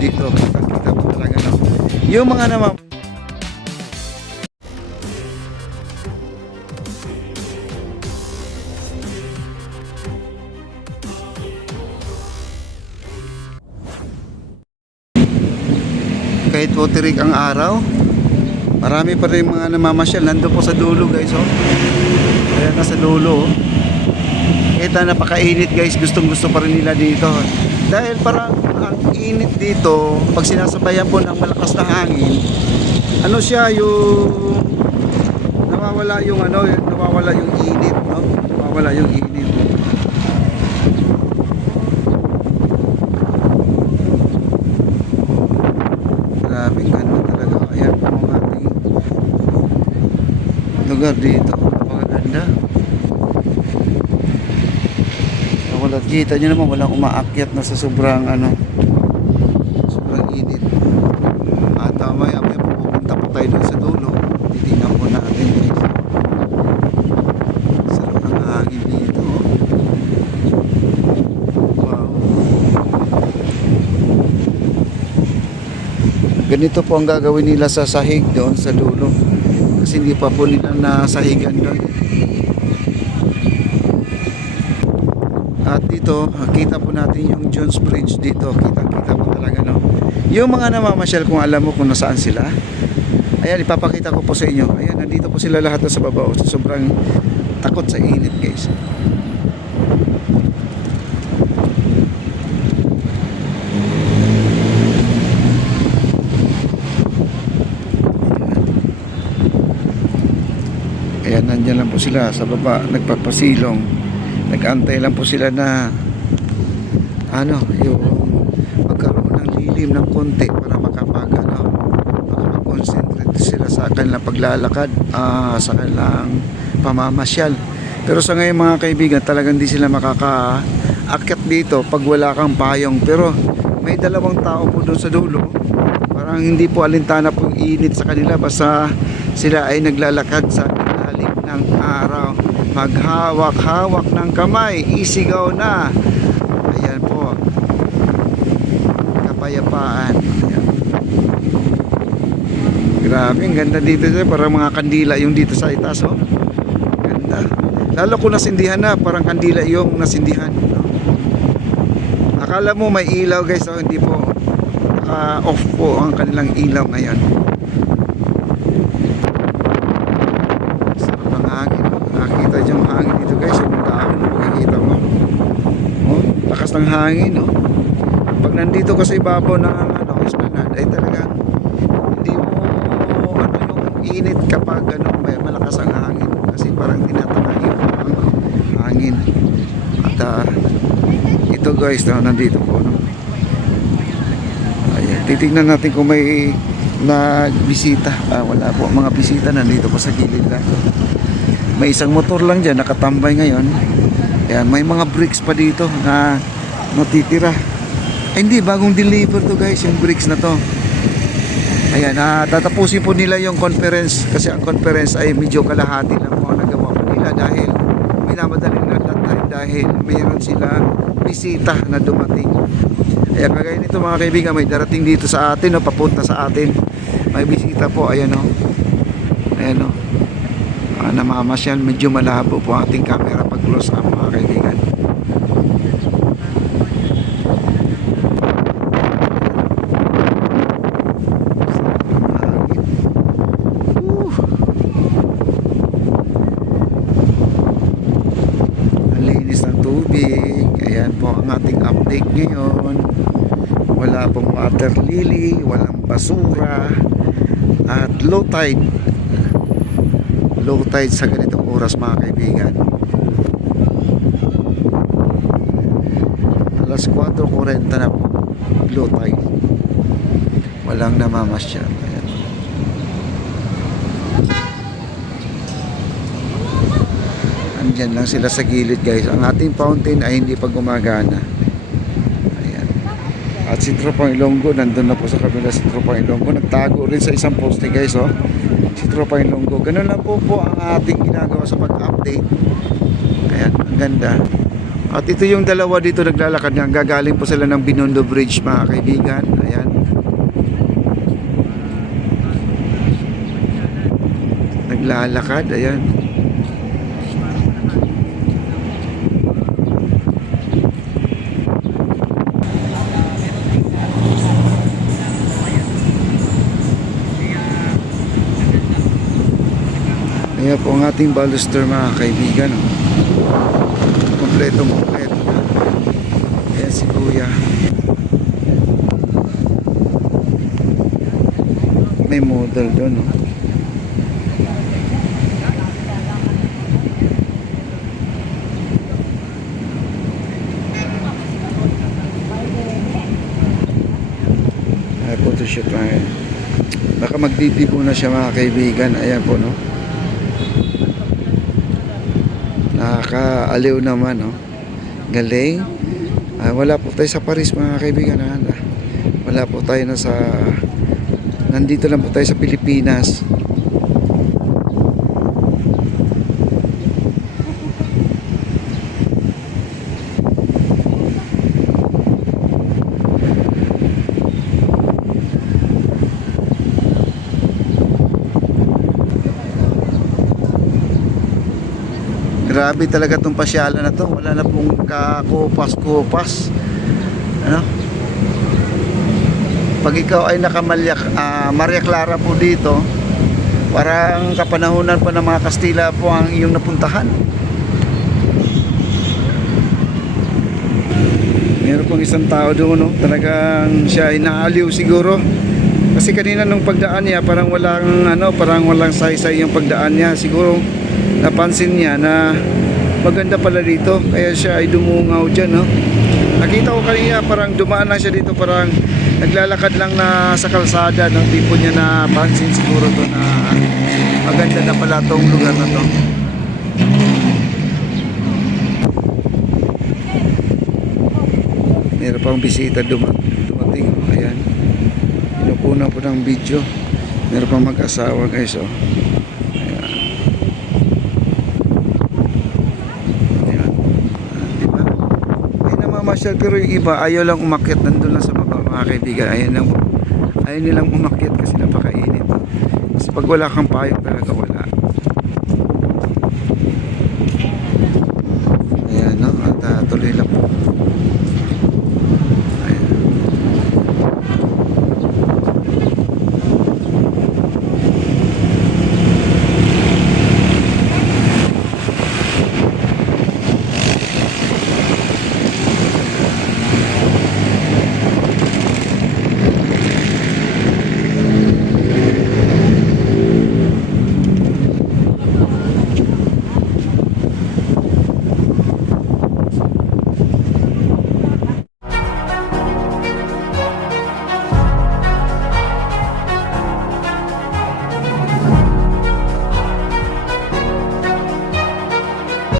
Dito, kita mo talaga no. Yung mga naman kahit putirik ang araw, marami pa rin mga namamasyal. Nandun po sa dulo guys, oh. Kaya nasa dulo, oh. Kita napakainit guys, gustong gusto pa rin nila dito. Dahil parang ang init dito, pag sinasabayan po ng malakas na hangin, ano siya, yung nawawala yung ano, nawawala yung init, no? Nawawala yung init. Grabe ganda talaga. Ayan po ang ating lugar dito. Napakaganda. Wala, kita nyo naman walang umaakyat na sa sobrang ano, sobrang init. At maya po pupunta po tayo dun sa dulo. Titingnan po natin guys. Sarap ng hangin dito. Wow. Ganito po ang gagawin nila sa sahig doon sa dulo. Kasi hindi pa po nila nasahigan doon. At dito, kita po natin yung Jones Bridge dito. Kita po talaga, no? Yung mga namamasyal, kung alam mo kung nasaan sila, ayan, ipapakita ko po sa inyo. Ayan, nandito po sila lahat sa baba. Sobrang takot sa init, guys. Ayan, nandyan lang po sila sa baba, nagpapasilong. Nag-antay lang po sila na ano, yung magkaroon ng lilim ng konti para makapag-concentrate sila sa kanilang paglalakad, sa kanilang pamamasyal. Pero sa ngayon mga kaibigan, talagang hindi sila makakaakyat dito pag wala kang payong. Pero may dalawang tao po doon sa dulo, parang hindi po alintana po yung init sa kanila, basta sila ay naglalakad sa ilalim ng araw, maghawak-hawak ng kamay, isigaw na. Ayan po, kapayapaan. Ayan. Grabe, ang ganda dito, parang mga kandila yung dito sa itaas, oh. Ganda, lalo kung nasindihan na, parang kandila yung nasindihan, no? Akala mo may ilaw guys, oh, hindi po, off po ang kanilang ilaw ngayon. Sarap ng hangin, oh. Nakita dyan ang hangin dito guys, yung dahon, makikita mo, oh, lakas ng hangin, oh. Pag nandito ka sa ibabaw ng ano, esplanade, ay talagang hindi mo ano yung init kapag ano, may malakas ang hangin, kasi parang tinatangay yung hangin. At ito guys, nandito po, no? Ayan, titignan natin kung may nagbisita. Wala po mga bisita, nandito po sa gilid lang. May isang motor lang dyan nakatambay ngayon. Ayan, may mga bricks pa dito na natitira. Ay, hindi, bagong deliver to guys, yung bricks na to. Ayan, tatapusin po nila yung conference, kasi ang conference ay medyo kalahati lang po ang nagawa po nila dahil minamadaling na dahil mayroon silang bisita na dumating. Ayan, kagaya nito mga kaibigan, may darating dito sa atin, no, papunta sa atin. May bisita po, ayan o. Ayan o. Namamasyal, medyo malabo po ang ating camera pag close up mga kaibigan. Ayan po ang ating update ngayon. Wala pong water lily, walang basura, at low tide sa ganitong oras mga kaibigan. Alas 4:40 na po, low tide, walang namamasyal. Ayan. Andyan lang sila sa gilid guys. Ang ating fountain ay hindi pa gumagana. Ayan. At si Tropang Ilonggo nandun na po sa kabila. Si Tropang Ilonggo nagtago rin sa isang poste guys, oh. Si Tropang Ilonggo, ganun lang po ang ating ginagawa sa pag-update. Ayan, ang ganda. At ito yung dalawa dito naglalakad nga. Gagaling po sila ng Binondo Bridge, mga kaibigan. Ayan. Naglalakad, ayan. Ayan po ang ating baluster, mga kaibigan. Kompleto. Ayan si Kuya. May model doon, no? Ay, photoshoot lang. Baka magdidibo na siya, mga kaibigan. Ayan po, no? Nakakaaliw naman, no? Galing. Wala po tayo sa Paris, mga kaibigan. Wala po tayo nandito lang po tayo sa Pilipinas. Grabe talaga itong pasyalan na to. Wala na pong kakupas-kupas. Ano? Pag ikaw ay nakamalyak Maria Clara po dito, parang kapanahunan pa ng mga Kastila po ang iyong napuntahan. Meron pong isang tao doon, no? Talagang siya ay naaliw siguro. Kasi kanina nung pagdaan niya, parang walang saysay yung pagdaan niya. Siguro napansin niya na maganda pala dito, kaya siya ay dumungaw dyan, no? Nakita ko kanina parang dumaan lang siya dito, parang naglalakad lang na sa kalsada, ng tipo niya na pansin siguro to na maganda na pala tong lugar na to. Meron pang bisita dumating. Ayan, pinupuna po ng video. Meron pang mag-asawa, guys, oh. Masyal, pero yung iba ayaw lang umakyat, nandun lang sa baba, mga kaibigan. Ayaw nilang umakyat kasi napakainit. Kasi pag wala kang payong talaga wala. Ayan, no? At tuloy lang po.